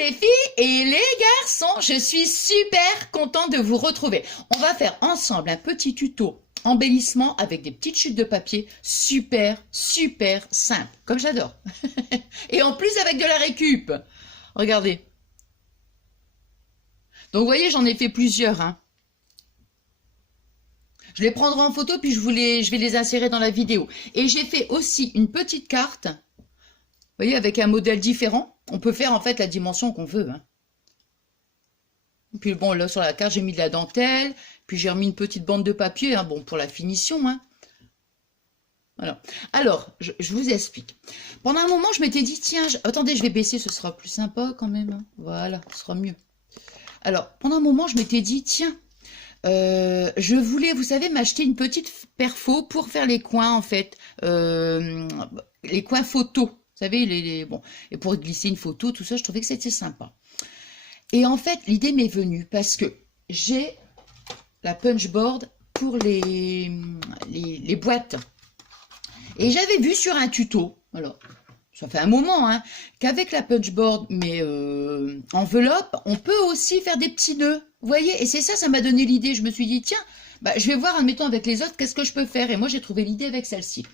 les filles et les garçons, je suis super contente de vous retrouver. On va faire ensemble un petit tuto embellissement avec des petites chutes de papier super simple, comme j'adore. Et en plus avec de la récup. Regardez. Donc vous voyez, j'en ai fait plusieurs. Hein. Je les prendrai en photo puis je vais les insérer dans la vidéo. Et j'ai fait aussi une petite carte. Vous voyez, avec un modèle différent. On peut faire en fait la dimension qu'on veut. Hein. Puis bon, là sur la carte, j'ai mis de la dentelle. Puis j'ai remis une petite bande de papier, hein, bon, pour la finition. Hein. Voilà. Alors, je vous explique. Pendant un moment, je m'étais dit, tiens, attendez, je vais baisser, ce sera plus sympa quand même. Hein. Voilà, ce sera mieux. Alors, pendant un moment, je m'étais dit, tiens, je voulais, vous savez, m'acheter une petite perfo pour faire les coins, en fait. Les coins photos. Vous savez, bon, et pour glisser une photo, tout ça, je trouvais que c'était sympa. Et en fait, l'idée m'est venue parce que j'ai la punchboard pour les boîtes. Et j'avais vu sur un tuto, alors ça fait un moment, hein, qu'avec la punchboard, mais enveloppe, on peut aussi faire des petits nœuds. Vous voyez, et c'est ça, ça m'a donné l'idée. Je me suis dit, tiens, bah, je vais voir, admettons, avec les autres, qu'est-ce que je peux faire. Et moi, j'ai trouvé l'idée avec celle-ci.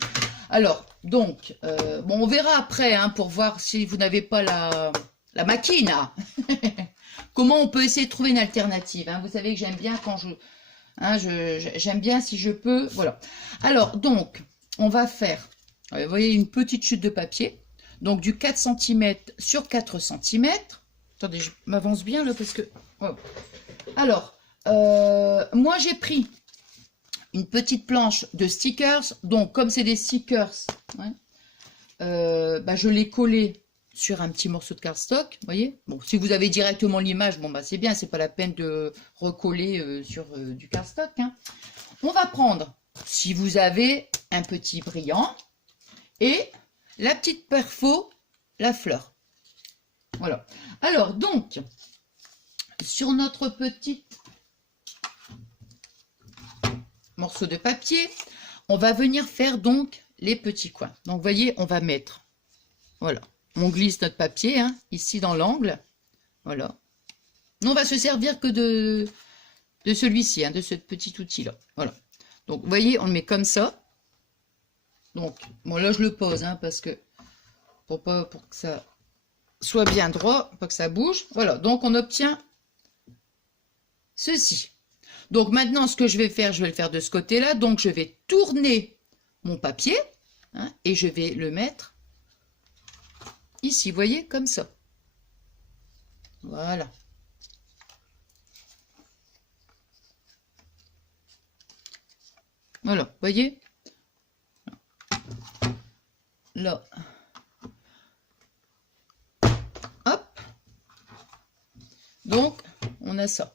Alors, donc, bon, on verra après, hein, pour voir si vous n'avez pas la machine. Comment on peut essayer de trouver une alternative. Hein. Vous savez que j'aime bien quand j'aime bien si je peux. Voilà. Alors, donc, on va faire, vous voyez, une petite chute de papier. Donc, du 4 cm sur 4 cm. Attendez, je m'avance bien là parce que... Oh. Alors, moi, j'ai pris une petite planche de stickers. Donc, comme c'est des stickers, ouais, bah, je l'ai collé sur un petit morceau de cardstock, vous voyez. Bon, si vous avez directement l'image, bon, bah, c'est bien, c'est pas la peine de recoller sur du cardstock. Hein. On va prendre, si vous avez un petit brillant, et la petite perfo, la fleur. Voilà. Alors, donc, sur notre petit morceau de papier, on va venir faire donc les petits coins. Donc, vous voyez, on va mettre, voilà, on glisse notre papier, hein, ici dans l'angle, voilà. Nous, on va se servir que de celui-ci, hein, de ce petit outil-là, voilà. Donc, vous voyez, on le met comme ça. Donc, bon, là, je le pose, hein, parce que, pour que ça soit bien droit, pas que ça bouge. Voilà, donc on obtient ceci. Donc, maintenant, ce que je vais faire, je vais le faire de ce côté-là. Donc, je vais tourner mon papier, hein, et je vais le mettre ici, vous voyez, comme ça. Voilà. Voilà, vous voyez. Là. Hop. Donc, on a ça.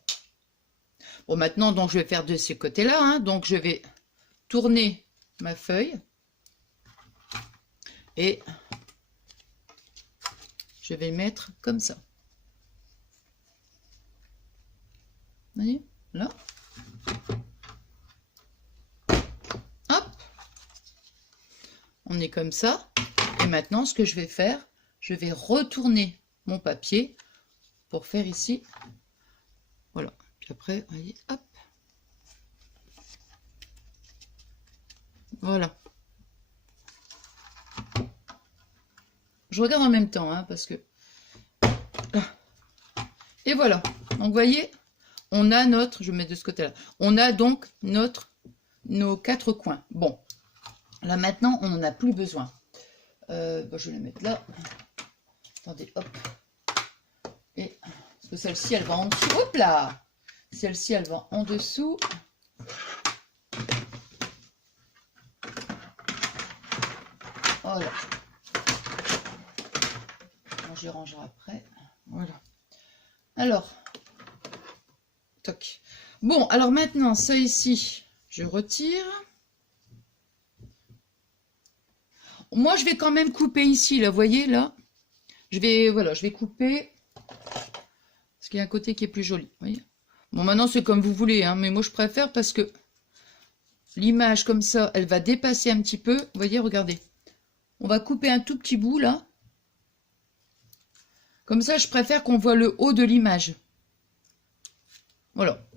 Bon, maintenant, donc, je vais faire de ces côtés-là. Hein, donc, je vais tourner ma feuille. Et je vais le mettre comme ça. Vous voyez, là. Hop. On est comme ça. Et maintenant, ce que je vais faire, je vais retourner mon papier pour faire ici. Voilà. Puis après, vous voyez, hop. Voilà. Je regarde en même temps, hein, parce que... Et voilà. Donc, vous voyez, on a notre... Je vais mettre de ce côté-là. On a donc nos 4 coins. Bon. Là, maintenant, on n'en a plus besoin. Bon, je vais la mettre là. Attendez, hop. Et... Parce que celle-ci, elle va en dessous. Hop là! Celle-ci, elle va en dessous. Voilà. Je les rangerai après. Voilà. Alors, toc. Bon, alors maintenant, ça ici, je retire. Moi, je vais quand même couper ici, là, vous voyez, là. Voilà, je vais couper. Parce qu'il y a un côté qui est plus joli, vous voyez. Bon, maintenant, c'est comme vous voulez, hein, mais moi, je préfère parce que l'image, comme ça, elle va dépasser un petit peu. Vous voyez, regardez. On va couper un tout petit bout, là. Comme ça, je préfère qu'on voit le haut de l'image. Voilà.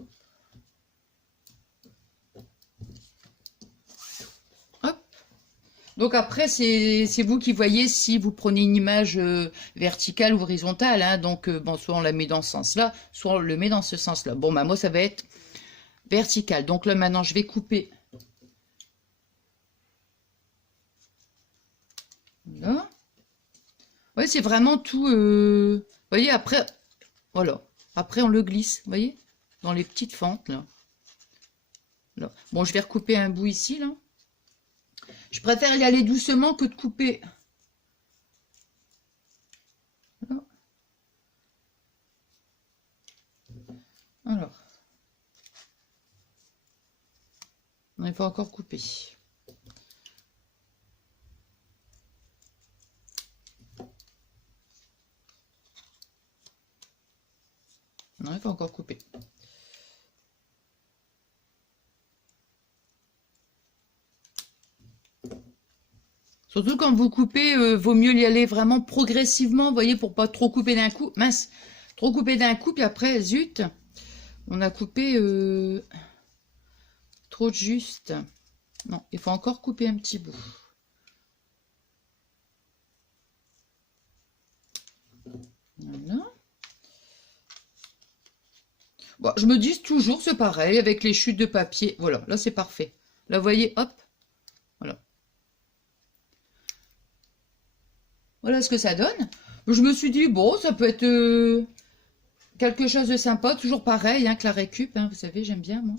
Hop. Donc après, c'est vous qui voyez si vous prenez une image verticale ou horizontale. Hein. Donc, bon, soit on la met dans ce sens-là, soit on le met dans ce sens-là. Bon, bah moi, ça va être vertical. Donc là, maintenant, je vais couper. Là. Ouais, c'est vraiment tout... Vous voyez, après... Voilà. Après, on le glisse, vous voyez, dans les petites fentes, là. Là. Bon, je vais recouper un bout ici, là. Je préfère y aller doucement que de couper. Là. Alors. Non, il faut encore couper. Non, il faut encore couper. Surtout quand vous coupez, vaut mieux y aller vraiment progressivement, vous voyez, pour pas trop couper d'un coup. Mince, trop couper d'un coup, puis après, zut, on a coupé trop juste. Non, il faut encore couper un petit bout. Voilà. Bon, je me dis toujours, c'est pareil, avec les chutes de papier. Voilà, là, c'est parfait. Là, vous voyez, hop, voilà. Voilà ce que ça donne. Je me suis dit, bon, ça peut être quelque chose de sympa, toujours pareil, hein, que la récup, hein, vous savez, j'aime bien, moi.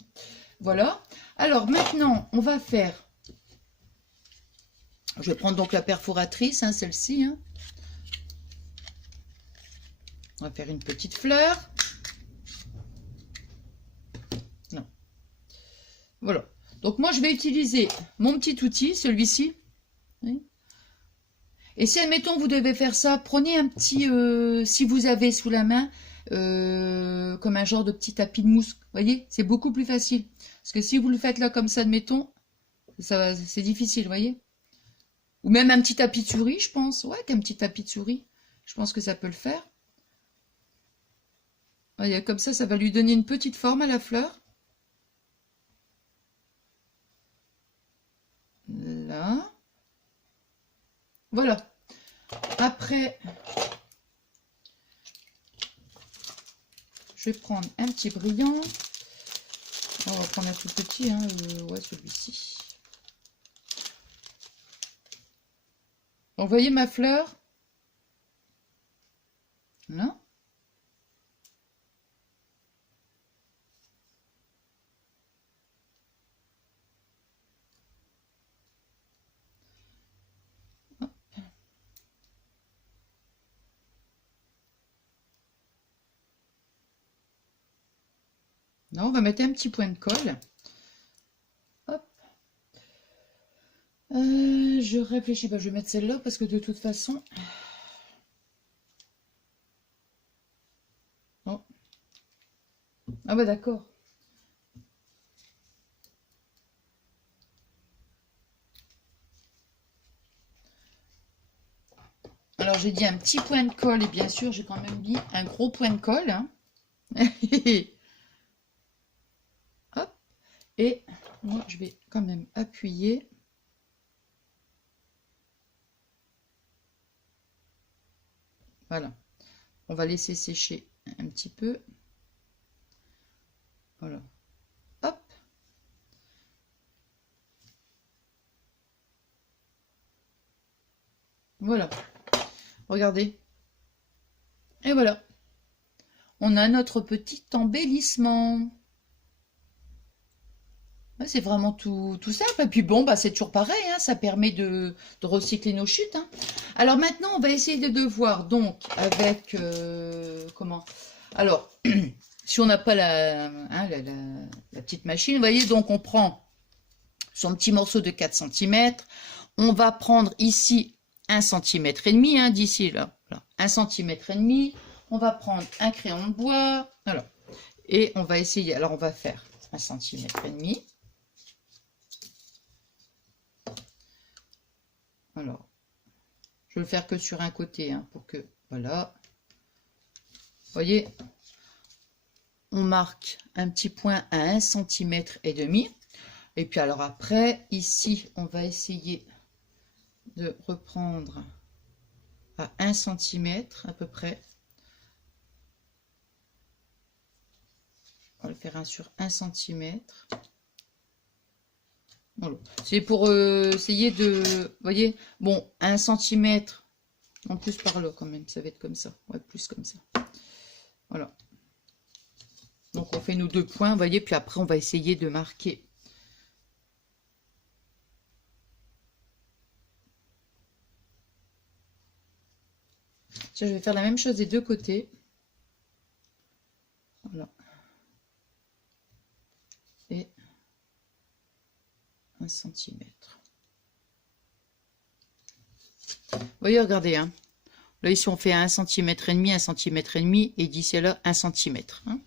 Voilà. Alors, maintenant, on va faire... Je vais prendre donc la perforatrice, hein, celle-ci. Hein. On va faire une petite fleur. Non. Voilà. Donc, moi, je vais utiliser mon petit outil, celui-ci. Oui. Et si, admettons, vous devez faire ça, prenez un petit, si vous avez sous la main, comme un genre de petit tapis de mousse. Vous voyez, c'est beaucoup plus facile. Parce que si vous le faites là comme ça, admettons, c'est difficile, vous voyez. Ou même un petit tapis de souris, je pense. Ouais, un petit tapis de souris. Je pense que ça peut le faire. Voyez, comme ça va lui donner une petite forme à la fleur. Là. Voilà. Après, je vais prendre un petit brillant. On va prendre un tout petit, hein, ouais, celui-ci. Donc, vous voyez ma fleur? Là. Là, on va mettre un petit point de colle. Hop. Je réfléchis, bah, je vais mettre celle-là parce que de toute façon... Oh. Ah bah d'accord. Alors j'ai dit un petit point de colle et bien sûr j'ai quand même mis un gros point de colle. Hein. Hop. Et moi je vais quand même appuyer. Voilà. On va laisser sécher un petit peu. Voilà. Hop. Voilà. Regardez. Et voilà. On a notre petit embellissement. C'est vraiment tout simple. Et puis bon, bah, c'est toujours pareil. Hein, ça permet de recycler nos chutes. Hein. Alors maintenant, on va essayer de voir donc avec... comment? Alors, si on n'a pas la petite machine, vous voyez, donc on prend son petit morceau de 4 cm. On va prendre ici 1,5 cm, hein, d'ici là. Voilà, 1,5 cm. On va prendre un crayon de bois. Alors, et on va essayer. Alors, on va faire 1,5 cm. Alors, je vais le faire que sur un côté, hein, pour que, voilà. voyez, on marque un petit point à 1,5 cm. Et puis alors après, ici, on va essayer de reprendre à 1 cm à peu près. On va le faire un sur 1 cm. Voilà. C'est pour essayer de... Vous voyez, bon, 1 cm en plus par là quand même, ça va être comme ça. Ouais, plus comme ça. Voilà. Donc on fait nos 2 points, vous voyez, puis après on va essayer de marquer. Tiens, je vais faire la même chose des deux côtés. Voilà. Et 1 cm. Vous voyez, regardez, hein. Là, ici, on fait 1,5 cm, 1,5 cm, et d'ici là, 1 cm. Hein.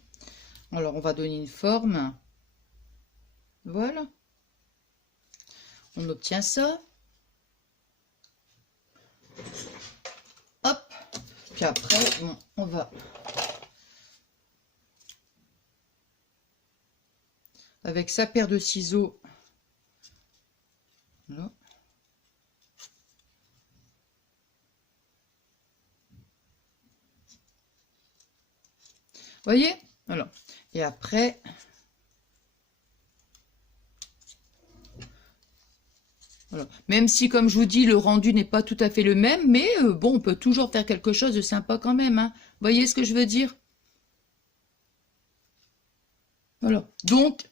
Alors, on va donner une forme. Voilà. On obtient ça. Hop. Puis après, bon, on va... avec sa paire de ciseaux. Voilà. Voyez, voilà. Et après, voilà. Même si, comme je vous dis, le rendu n'est pas tout à fait le même, mais bon, on peut toujours faire quelque chose de sympa quand même. Hein. Voyez ce que je veux dire? Voilà. Donc,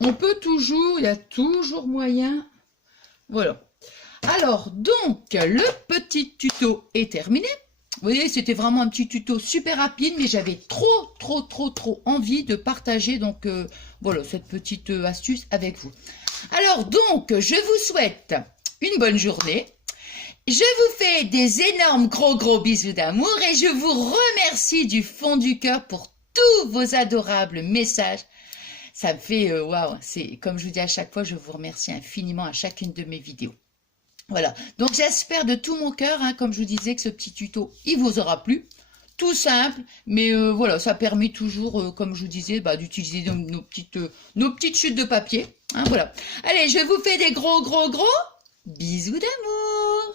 on peut toujours, il y a toujours moyen. Voilà. Alors, donc, le petit tuto est terminé. Vous voyez, c'était vraiment un petit tuto super rapide, mais j'avais trop envie de partager donc voilà cette petite astuce avec vous. Alors donc, je vous souhaite une bonne journée. Je vous fais des énormes gros bisous d'amour et je vous remercie du fond du cœur pour tous vos adorables messages. Ça me fait waouh, c'est comme je vous dis à chaque fois, je vous remercie infiniment à chacune de mes vidéos. Voilà, donc j'espère de tout mon cœur, hein, comme je vous disais, que ce petit tuto, il vous aura plu. Tout simple, mais voilà, ça permet toujours, comme je vous disais, bah, d'utiliser nos petites chutes de papier. Hein, voilà. Allez, je vous fais des gros bisous d'amour.